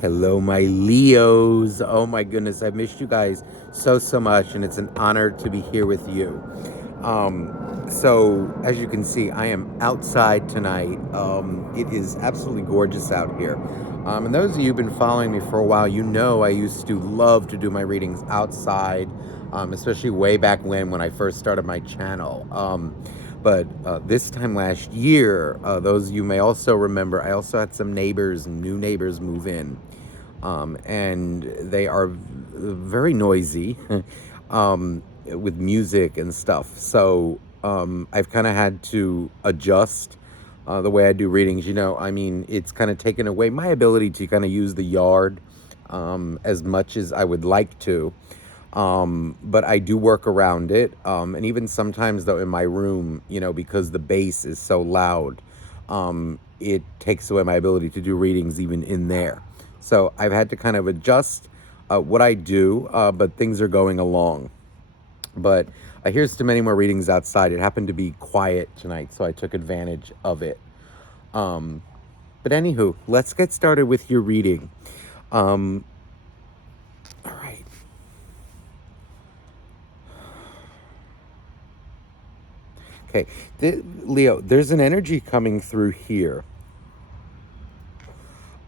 Hello, my Leos. Oh my goodness, I've missed you guys so much, and it's an honor to be here with you. So, as you can see, I am outside tonight. It is absolutely gorgeous out here. And those of you who've been following me for a while, you know I used to love to do my readings outside, especially way back when I first started my channel. But this time last year, those of you may also remember, I also had some new neighbors move in. And they are very noisy with music and stuff. So I've kind of had to adjust the way I do readings. I mean, it's kind of taken away my ability to kind of use the yard as much as I would like to. But I do work around it. And even sometimes, though, in my room, because the bass is so loud, it takes away my ability to do readings even in there. So I've had to kind of adjust what I do, but things are going along. But here's to many more readings outside. It happened to be quiet tonight, so I took advantage of it. But anywho, let's get started with your reading. All right. Okay, Leo, there's an energy coming through here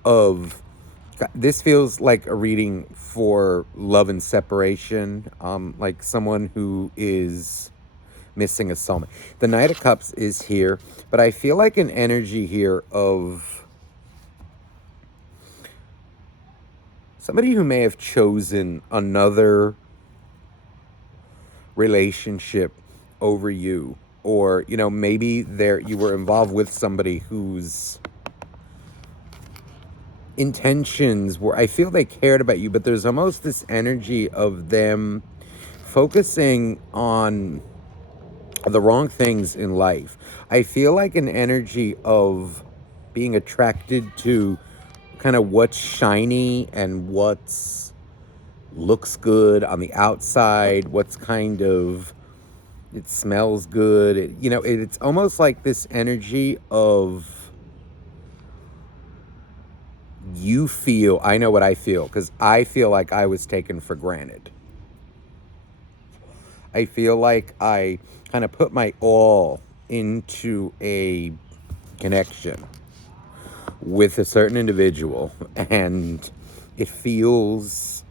of this feels like a reading for love and separation, like someone who is missing a soulmate. The Knight of Cups is here, but I feel like an energy here of somebody who may have chosen another relationship over you, or maybe you were involved with somebody whose intentions were, I feel they cared about you, but there's almost this energy of them focusing on the wrong things in life. I feel like an energy of being attracted to kind of what's shiny and what's looks good on the outside, what's kind of, it smells good. It's almost like this energy of, I know what I feel, because I feel like I was taken for granted. I feel like I kind of put my all into a connection with a certain individual, and it feels,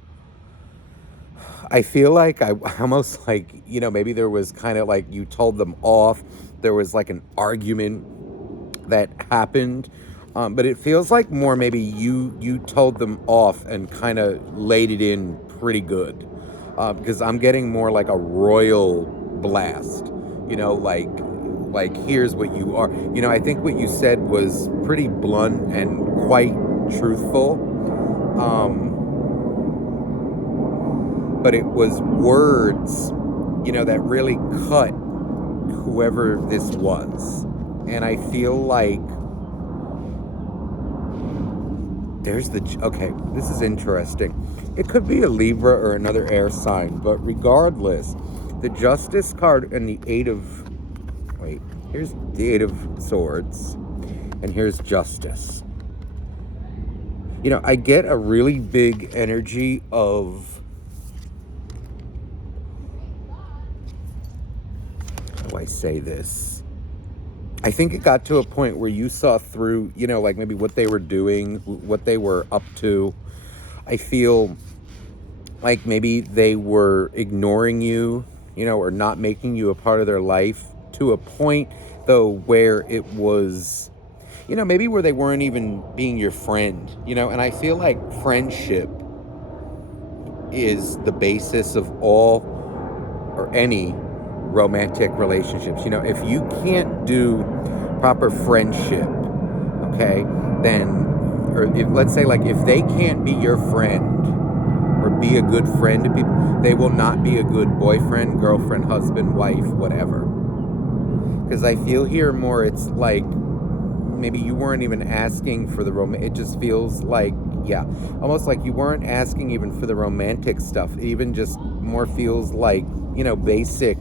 I feel like I almost like, maybe there was kind of like you told them off. There was like an argument that happened. But it feels like more maybe you told them off and kind of laid it in pretty good. Because I'm getting more like a royal blast. Like here's what you are. I think what you said was pretty blunt and quite truthful. But it was words, that really cut whoever this was. And I feel like okay, this is interesting. It could be a Libra or another air sign, but regardless, the Justice card and the here's the Eight of Swords, and here's Justice. I get a really big energy of, how do I say this? I think it got to a point where you saw through, like maybe what they were doing, what they were up to. I feel like maybe they were ignoring you, or not making you a part of their life, to a point, though, where it was, maybe where they weren't even being your friend, and I feel like friendship is the basis of all or any romantic relationships. If you can't do proper friendship, okay, then, or if, let's say, like, if they can't be your friend or be a good friend to people, they will not be a good boyfriend, girlfriend, husband, wife, whatever. Because I feel here more, it's like maybe you weren't even asking for the it just feels like, yeah, almost like you weren't asking even for the romantic stuff. It even just more feels like, basic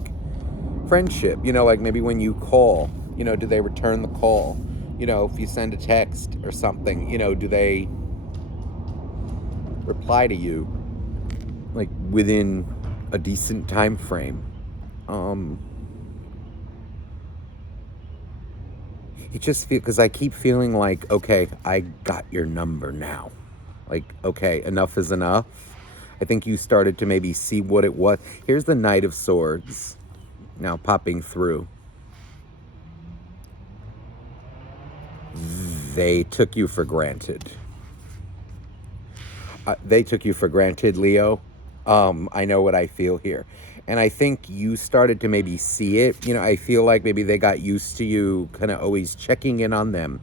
friendship. Like maybe when you call, do they return the call? If you send a text or something, do they reply to you like within a decent time frame. Um, it just feel because I keep feeling like, okay, I got your number now. Like, okay, enough is enough. I think you started to maybe see what it was. Here's the Knight of Swords now popping through. They took you for granted. They took you for granted, Leo. I know what I feel here. And I think you started to maybe see it. I feel like maybe they got used to you kind of always checking in on them.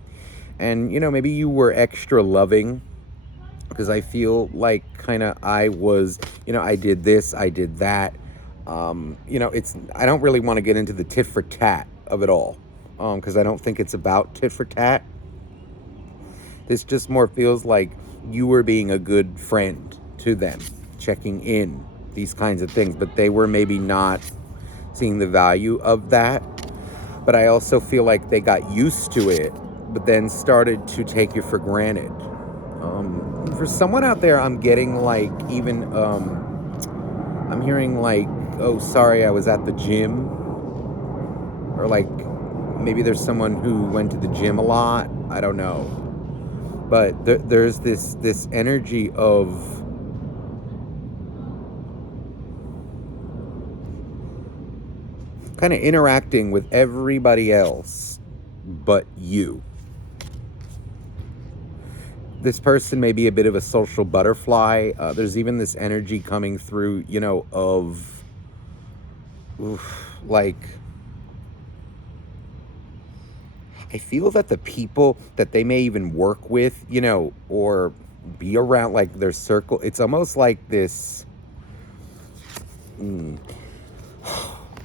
And, maybe you were extra loving because I feel like kind of I was, I did this, I did that. I don't really want to get into the tit for tat of it all because I don't think it's about tit for tat. This just more feels like you were being a good friend to them, checking in, these kinds of things, but they were maybe not seeing the value of that. But I also feel like they got used to it, but then started to take you for granted. For someone out there, I'm getting like even, I'm hearing like, oh, sorry, I was at the gym. Or like maybe there's someone who went to the gym a lot. I don't know. But there's this energy of kind of interacting with everybody else but you. This person may be a bit of a social butterfly. There's even this energy coming through, of like, I feel that the people that they may even work with, or be around, like their circle, it's almost like this,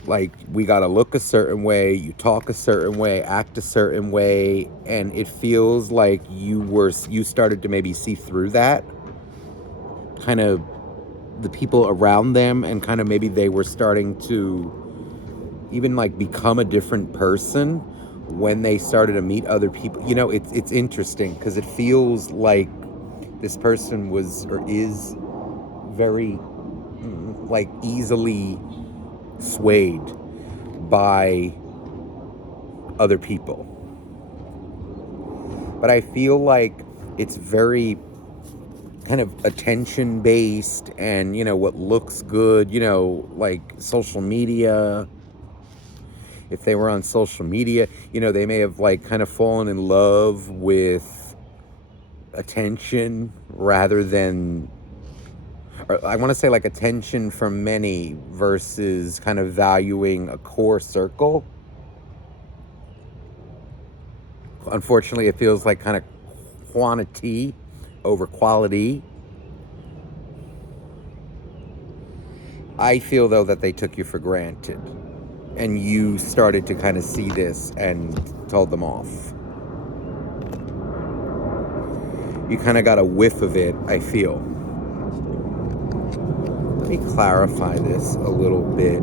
like we gotta look a certain way, you talk a certain way, act a certain way, and it feels like you started to maybe see through that, kind of the people around them, and kind of maybe they were starting to even like become a different person when they started to meet other people. It's interesting because it feels like this person was or is very like easily swayed by other people. But I feel like it's very kind of attention based and, what looks good, like social media. If they were on social media, they may have like kind of fallen in love with attention rather than, or I want to say like attention from many versus kind of valuing a core circle. Unfortunately, it feels like kind of quantity over quality. I feel though that they took you for granted and you started to kind of see this and told them off. You kind of got a whiff of it, I feel. Let me clarify this a little bit.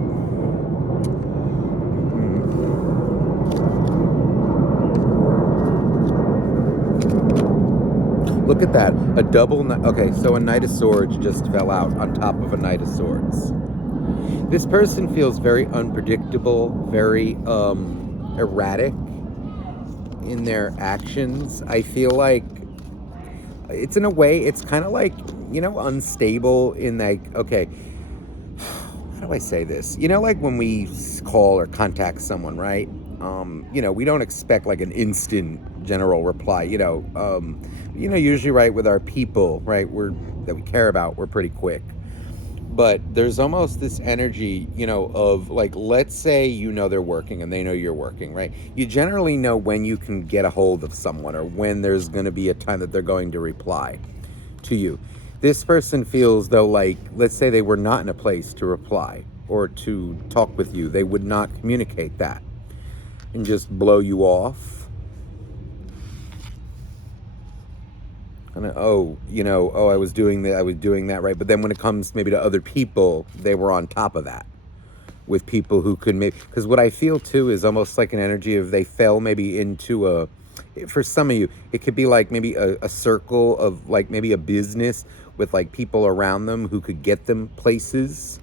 Look at that. A double... Okay, so a Knight of Swords just fell out on top of a Knight of Swords. This person feels very unpredictable, very erratic in their actions. I feel like it's in a way, it's kind of like, unstable in like, okay, how do I say this? Like when we call or contact someone, right? We don't expect like an instant general reply, usually right with our people, right? That we care about, we're pretty quick. But there's almost this energy, of like, let's say, they're working and they know you're working, right? You generally know when you can get a hold of someone or when there's going to be a time that they're going to reply to you. This person feels though, like, let's say they were not in a place to reply or to talk with you. They would not communicate that and just blow you off. And I was doing that, right? But then when it comes maybe to other people, they were on top of that with people who could maybe, because what I feel too is almost like an energy of they fell maybe into for some of you, it could be like maybe a circle of like maybe a business with like people around them who could get them places,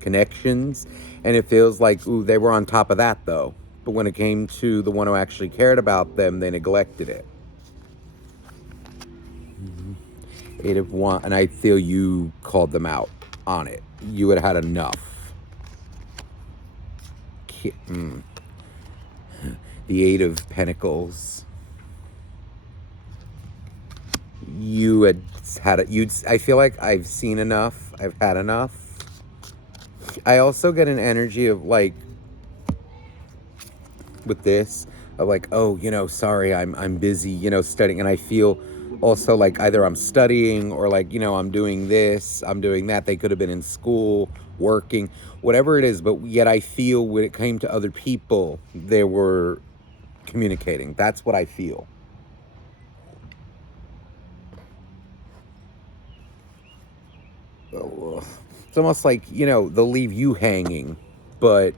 connections. And it feels like, ooh, they were on top of that though. But when it came to the one who actually cared about them, they neglected it. Eight of Wands, and I feel you called them out on it. You had had enough. The Eight of Pentacles. You had I feel like I've seen enough. I've had enough. I also get an energy of like, with this, of like, oh, sorry, I'm busy, studying, and I feel also like either I'm studying or like, I'm doing this, I'm doing that. They could have been in school, working, whatever it is, but yet I feel when it came to other people, they were communicating. That's what I feel. It's almost like, they'll leave you hanging, but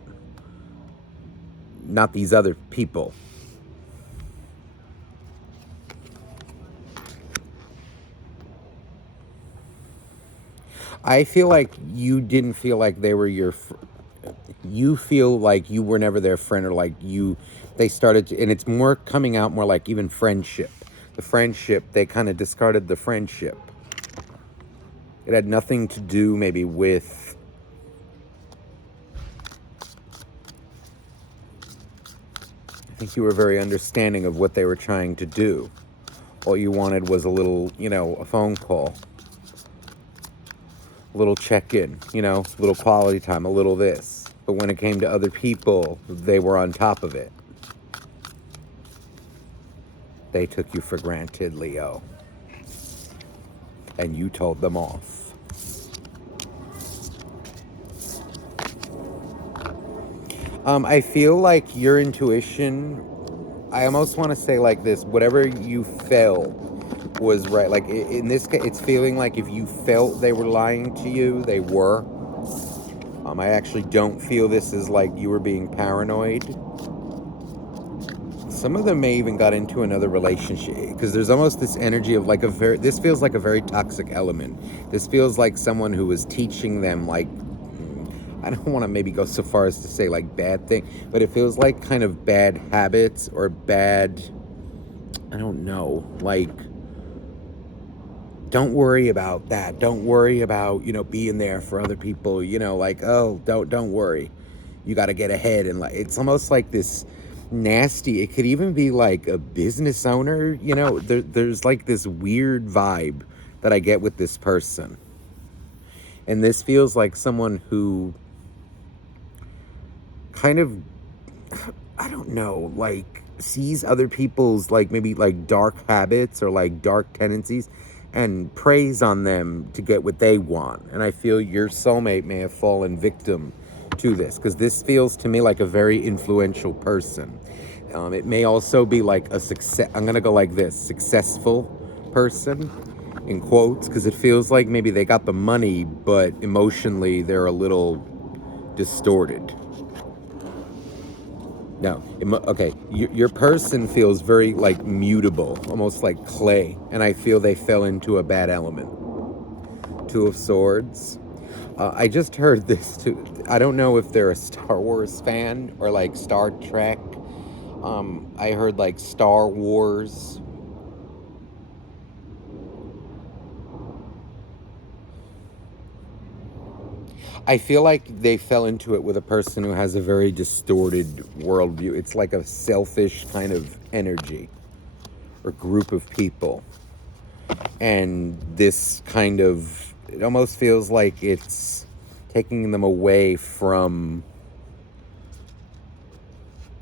not these other people. I feel like you didn't feel like they were you feel like you were never their friend, or like they started to, and it's more coming out more like even friendship. The friendship, they kind of discarded the friendship. It had nothing to do maybe with I think you were very understanding of what they were trying to do. All you wanted was a little, a phone call, a little check-in, a little quality time, a little this. But when it came to other people, they were on top of it. They took you for granted, Leo. And you told them off. I feel like your intuition, I almost want to say like this, whatever you felt was right. Like in this case, it's feeling like if you felt they were lying to you, they were. I actually don't feel this as like you were being paranoid. Some of them may even got into another relationship, because there's almost this energy of like this feels like a very toxic element. This feels like someone who was teaching them like, I don't want to maybe go so far as to say like bad thing, but it feels like kind of bad habits or bad, I don't know, like, don't worry about that. Don't worry about, being there for other people, like, oh, don't worry. You got to get ahead. And like, it's almost like this nasty, it could even be like a business owner, there's like this weird vibe that I get with this person. And this feels like someone who kind of, I don't know, like sees other people's like maybe like dark habits or like dark tendencies and preys on them to get what they want. And I feel your soulmate may have fallen victim to this, because this feels to me like a very influential person. It may also be like a success, I'm gonna go like this, successful person in quotes, because it feels like maybe they got the money, but emotionally they're a little distorted. No, okay, your person feels very like mutable, almost like clay, and I feel they fell into a bad element. Two of Swords. I just heard this too. I don't know if they're a Star Wars fan or like Star Trek. I heard like Star Wars. I feel like they fell into it with a person who has a very distorted worldview. It's like a selfish kind of energy or group of people. And this kind of, it almost feels like it's taking them away from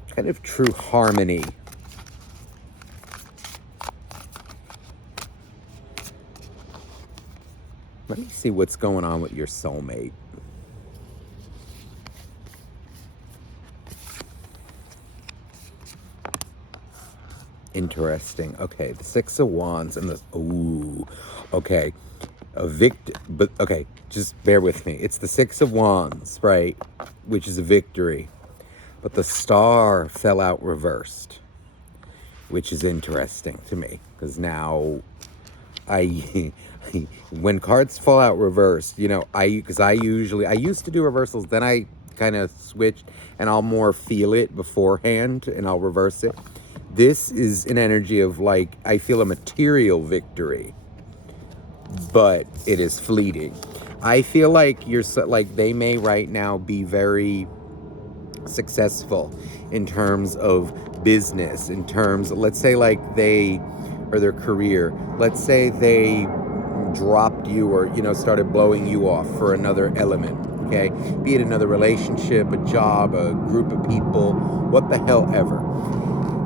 kind of true harmony. Let me see what's going on with your soulmate. Interesting. Okay, the Six of Wands and the, ooh, okay, but okay, just bear with me. It's the Six of Wands, right, which is a victory, but the star fell out reversed. which is interesting to me because now I when cards fall out reversed, because I used to do reversals, then I kind of switched and I'll more feel it beforehand and I'll reverse it. This is an energy of like, I feel a material victory, but it is fleeting. I feel like like they may right now be very successful in terms of business, in terms, let's say like or their career, let's say they dropped you or, started blowing you off for another element, okay? Be it another relationship, a job, a group of people, what the hell ever.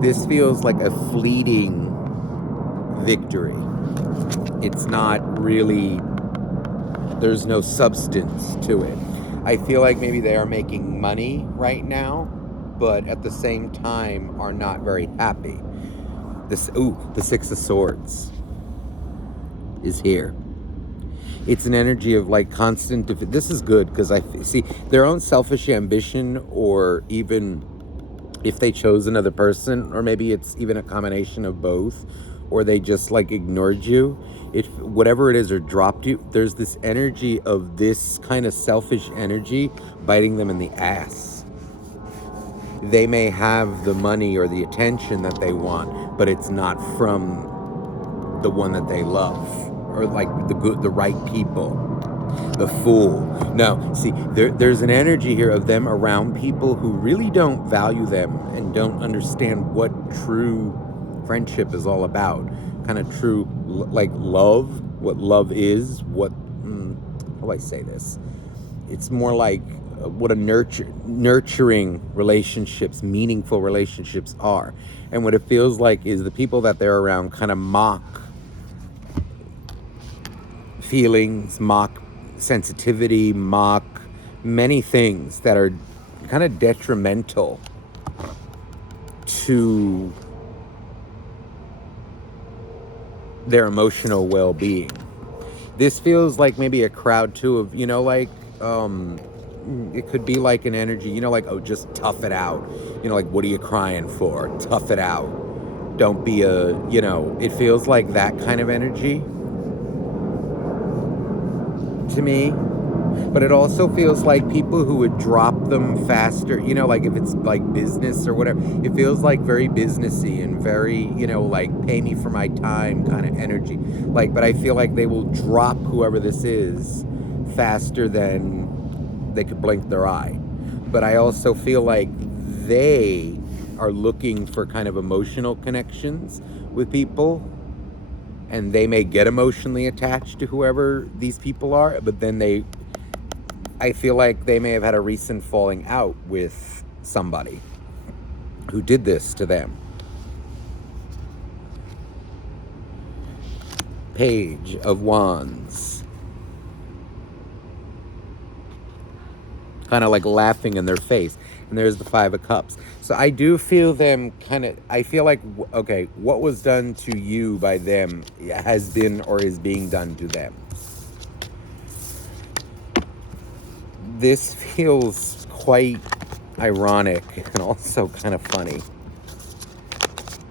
This feels like a fleeting victory. It's not really, there's no substance to it. I feel like maybe they are making money right now, but at the same time are not very happy. The Six of Swords is here. It's an energy of like constant. This is good because I see their own selfish ambition, or even if they chose another person, or maybe it's even a combination of both, or they just like ignored you, whatever it is, or dropped you. There's this energy of this kind of selfish energy biting them in the ass. They may have the money or the attention that they want, but it's not from the one that they love, or like the right people. The Fool. No, see, there's an energy here of them around people who really don't value them and don't understand what true friendship is all about. Kind of true, like love, what love is, how do I say this? It's more like what a nurturing relationships, meaningful relationships are. And what it feels like is the people that they're around kind of mock feelings, mock sensitivity, mock many things that are kind of detrimental to their emotional well-being. This feels like maybe a crowd too of, it could be like an energy, like, oh, just tough it out. Like, what are you crying for? Tough it out. Don't be it feels like that kind of energy to me. But it also feels like people who would drop them faster, like if it's like business or whatever, it feels like very businessy and very, like pay me for my time kind of energy. Like, but I feel like they will drop whoever this is faster than they could blink their eye. But I also feel like they are looking for kind of emotional connections with people, and they may get emotionally attached to whoever these people are, but then I feel like they may have had a recent falling out with somebody who did this to them. Page of Wands. Kind of like laughing in their face. And there's the Five of Cups. So I do feel them I feel like, okay, what was done to you by them has been or is being done to them. This feels quite ironic and also kind of funny.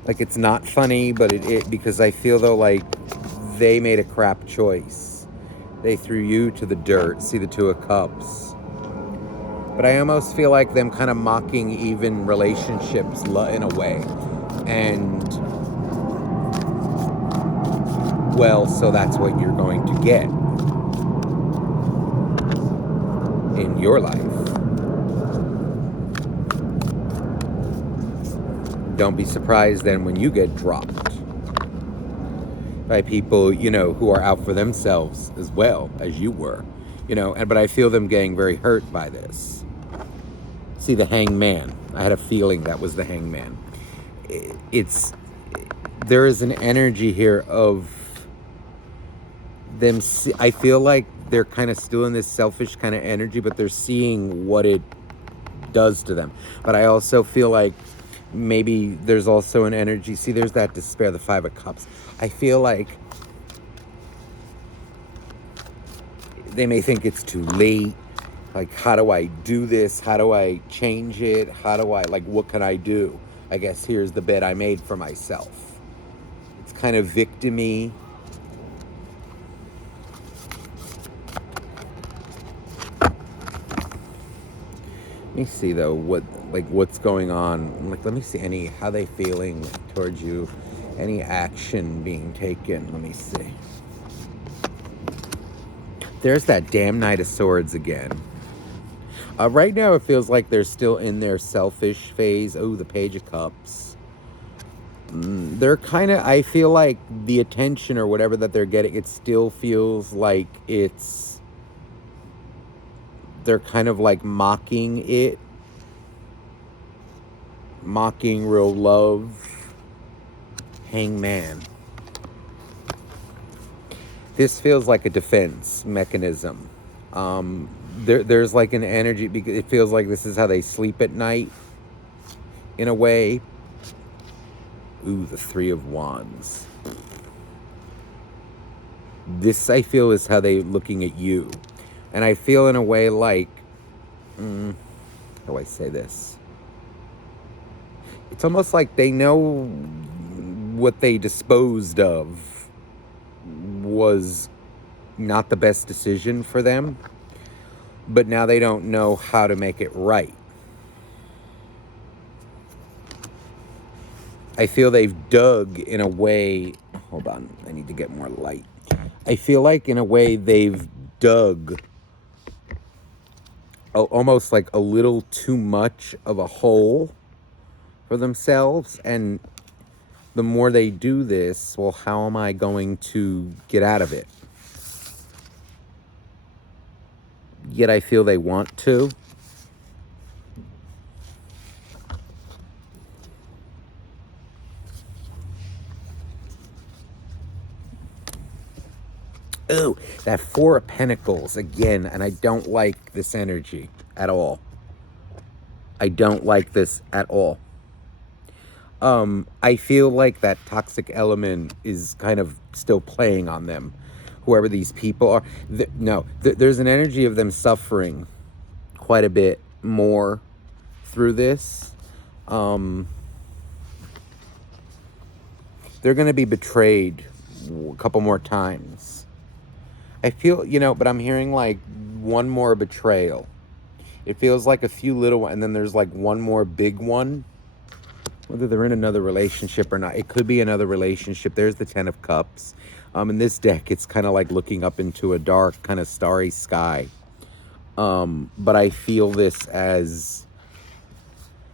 Like, it's not funny, but it because I feel though like they made a crap choice. They threw you to the dirt. See the Two of Cups. But I almost feel like them kind of mocking even relationships in a way. And, well, so that's what you're going to get in your life. Don't be surprised then when you get dropped by people, who are out for themselves as well as you were, but I feel them getting very hurt by this. See the Hangman. I had a feeling that was the Hangman. There is an energy here of them. I feel like they're kind of still in this selfish kind of energy, but they're seeing what it does to them. But I also feel like maybe there's also an energy. See, there's that despair, the Five of Cups. I feel like they may think it's too late. Like, how do I do this? How do I change it? How do I, what can I do? I guess here's the bed I made for myself. It's kind of victim-y. Let me see though what's going on. Like, let me see how they feeling towards you, any action being taken. Let me see. There's that damn Knight of Swords again. Right now it feels like they're still in their selfish phase. Oh, the Page of Cups. They're kind of, I feel like the attention or whatever that they're getting, it still feels like they're kind of like mocking it. Mocking real love. Hangman. This feels like a defense mechanism. There's like an energy, because it feels like this is how they sleep at night, in a way. Ooh, the Three of Wands. This, I feel, is how they're looking at you. And I feel in a way like, how do I say this? It's almost like they know what they disposed of was not the best decision for them, but now they don't know how to make it right. I feel they've dug in a way. Hold on, I need to get more light. I feel like in a way they've dug almost like a little too much of a hole for themselves, and the more they do this, well, how am I going to get out of it? Yet I feel they want to. Ooh, that Four of Pentacles again, and I don't like this energy at all. I don't like this at all. I feel like that toxic element is kind of still playing on them, whoever these people are. There's an energy of them suffering quite a bit more through this. They're going to be betrayed a couple more times. I feel, but I'm hearing like one more betrayal. It feels like a few little, and then there's like one more big one. Whether they're in another relationship or not, it could be another relationship. There's the Ten of Cups. In this deck, it's kind of like looking up into a dark, kind of starry sky. But I feel this as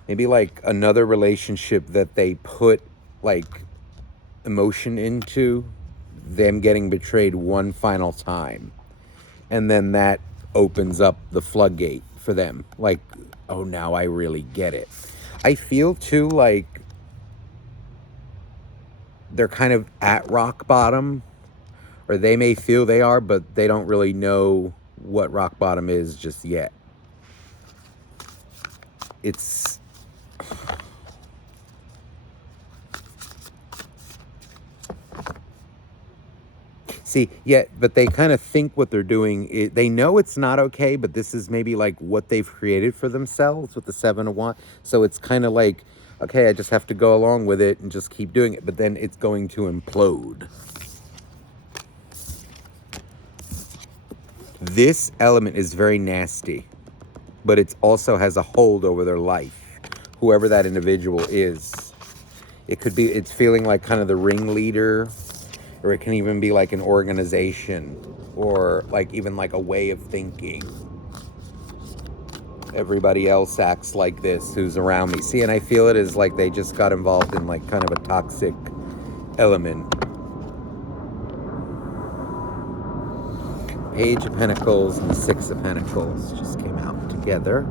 maybe like another relationship that they put like emotion into, them getting betrayed one final time. And then that opens up the floodgate for them. Like, oh, now I really get it. I feel too like they're kind of at rock bottom, or they may feel they are, but they don't really know what rock bottom is just yet. It's see, yeah, but they kind of think what they're doing. They know it's not okay, but this is maybe like what they've created for themselves with the Seven of Wands. So it's kind of like, okay, I just have to go along with it and just keep doing it. But then it's going to implode. This element is very nasty, but it also has a hold over their life, whoever that individual is. It could be, it's feeling like kind of the ringleader, or it can even be like an organization, or like even like a way of thinking. Everybody else acts like this who's around me. See, and I feel it is like they just got involved in like kind of a toxic element. Page of Pentacles and the Six of Pentacles just came out together.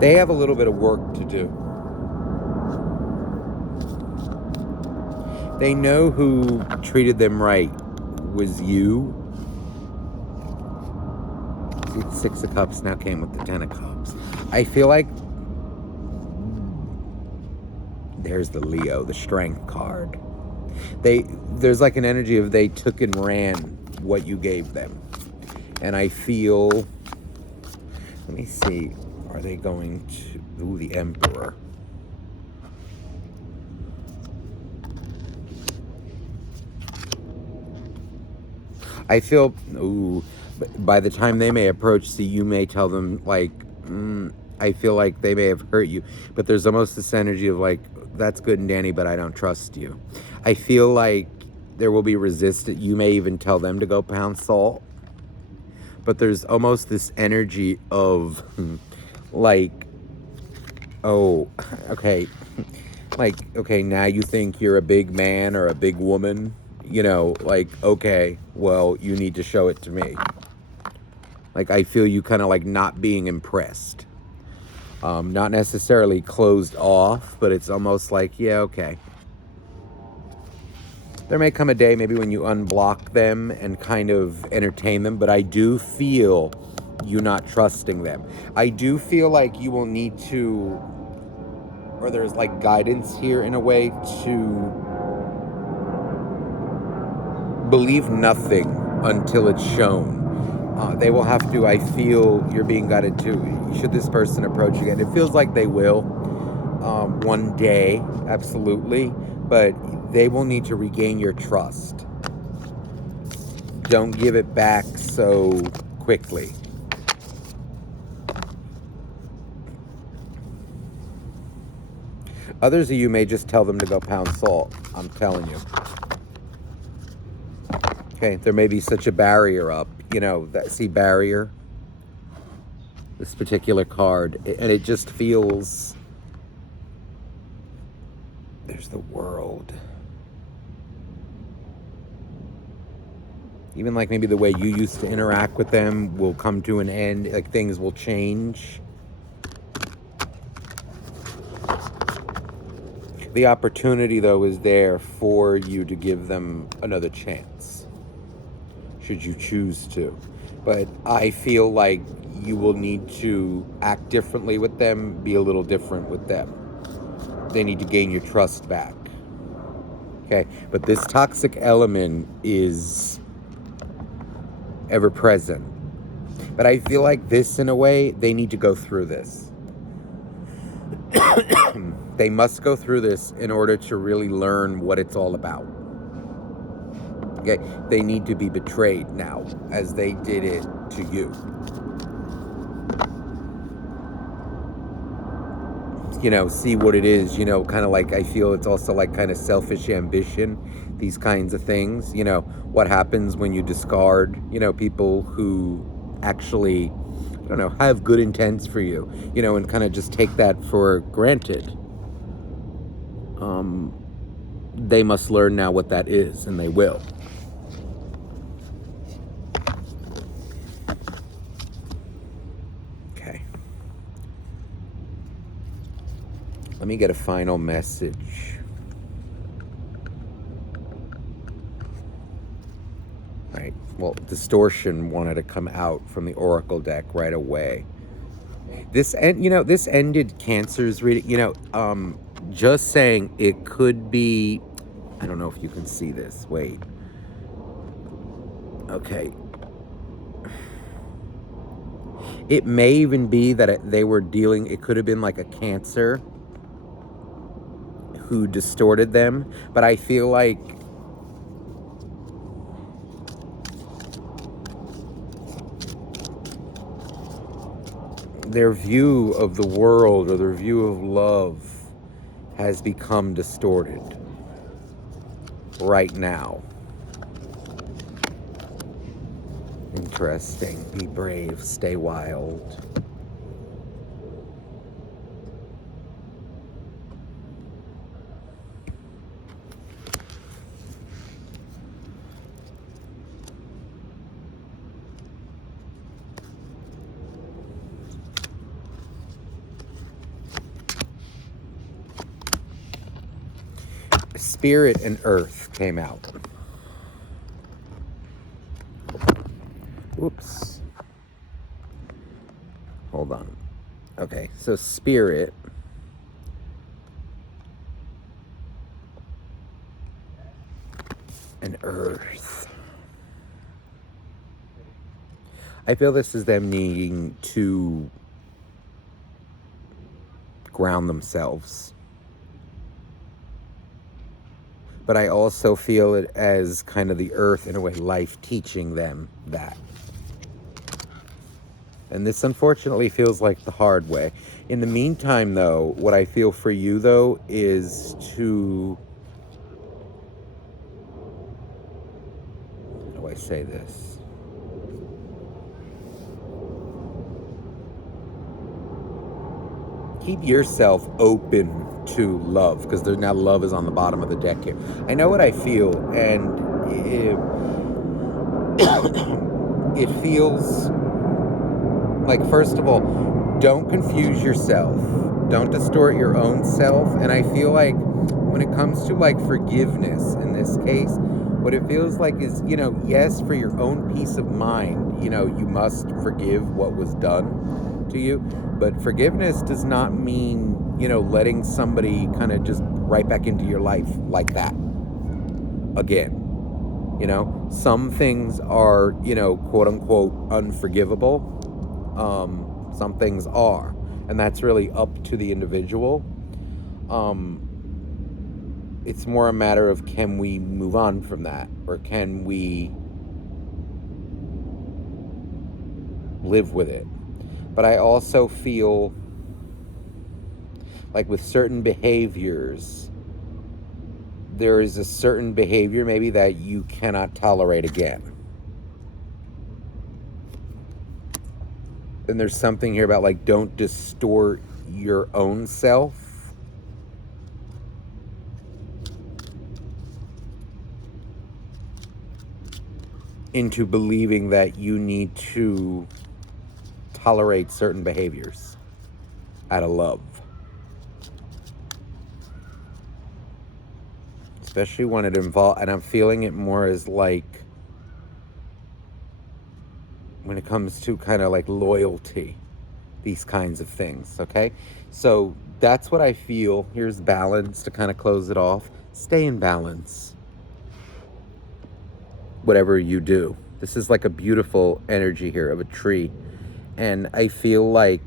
They have a little bit of work to do. They know who treated them right was you. See, the Six of Cups now came with the Ten of Cups. I feel like There's the Leo, the strength card. There's like an energy of they took and ran what you gave them. And I feel, let me see, are they going to, ooh, the Emperor. I feel, ooh, by the time they may approach, see, you may tell them, like, I feel like they may have hurt you. But there's almost this energy of, like, that's good and dandy, but I don't trust you. I feel like there will be resistance. You may even tell them to go pound salt. But there's almost this energy of, like, oh, okay. Like, okay, now you think you're a big man or a big woman? You know, like, okay, well, you need to show it to me. Like, I feel you kind of like not being impressed. Not necessarily closed off, but it's almost like, yeah, okay. There may come a day maybe when you unblock them and kind of entertain them, but I do feel you not trusting them. I do feel like you will need to, or there's like guidance here in a way to believe nothing until it's shown. They will have to, I feel you're being guided to, should this person approach again? It feels like they will one day, absolutely, but they will need to regain your trust. Don't give it back so quickly. Others of you may just tell them to go pound salt. I'm telling you. Okay, there may be such a barrier up. You know, that, see, barrier? This particular card. And it just feels... There's the World. Even like maybe the way you used to interact with them will come to an end. Like things will change. The opportunity, though, is there for you to give them another chance, should you choose to. But I feel like you will need to act differently with them, be a little different with them. They need to gain your trust back. Okay, but this toxic element is ever present. But I feel like this, in a way, they need to go through this. They must go through this in order to really learn what it's all about. Okay, they need to be betrayed now, as they did it to you. You know, see what it is, you know, kind of like, I feel it's also like kind of selfish ambition, these kinds of things. You know, what happens when you discard, you know, people who actually, I don't know, have good intents for you, you know, and kind of just take that for granted. They must learn now what that is, and they will. Okay. Let me get a final message. Right. Well, Distortion wanted to come out from the Oracle deck right away. This ended Cancer's reading. You know, just saying it could be. I don't know if you can see this. Wait. Okay. It may even be that they were dealing. It could have been like a Cancer who distorted them, but I feel like their view of the world or their view of love has become distorted right now. Interesting. Be brave, stay wild. Spirit and Earth came out. Oops. Hold on. Okay, so Spirit and earth. I feel this is them needing to ground themselves. But I also feel it as kind of the earth, in a way, life teaching them that. And this unfortunately feels like the hard way. In the meantime, though, what I feel for you, though, is to... How do I say this? Keep yourself open to love, because there's now love is on the bottom of the deck here. I know what I feel, and it feels like, first of all, don't confuse yourself. Don't distort your own self. And I feel like when it comes to like forgiveness in this case, what it feels like is, yes, for your own peace of mind, you must forgive what was done to you. But forgiveness does not mean, letting somebody kind of just right back into your life like that again. Some things are, quote unquote, unforgivable. Some things are, and that's really up to the individual. It's more a matter of, can we move on from that, or can we live with it? But I also feel like with certain behaviors, there is a certain behavior maybe that you cannot tolerate again. And there's something here about like, don't distort your own self into believing that you need to tolerate certain behaviors out of love. Especially when it involves, and I'm feeling it more as like, when it comes to kind of like loyalty, these kinds of things, okay? So that's what I feel. Here's balance to kind of close it off. Stay in balance, whatever you do. This is like a beautiful energy here of a tree. And I feel like,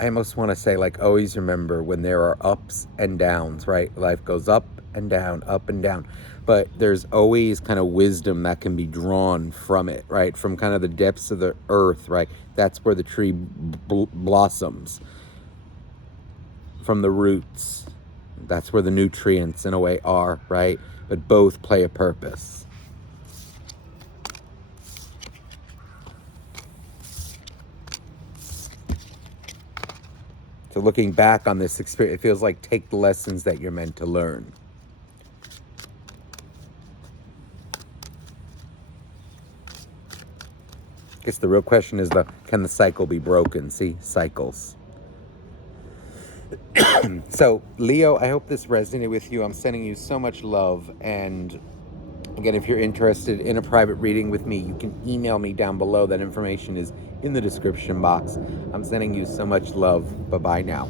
I almost want to say, like, always remember when there are ups and downs, right? Life goes up and down, up and down. But there's always kind of wisdom that can be drawn from it, right? From kind of the depths of the earth, right? That's where the tree blossoms. From the roots. That's where the nutrients, in a way, are, right? But both play a purpose. So looking back on this experience, it feels like take the lessons that you're meant to learn. I guess the real question is, can the cycle be broken? See, cycles. So, Leo, I hope this resonated with you. I'm sending you so much love. And again, if you're interested in a private reading with me, you can email me down below. That information is in the description box. I'm sending you so much love. Bye-bye now.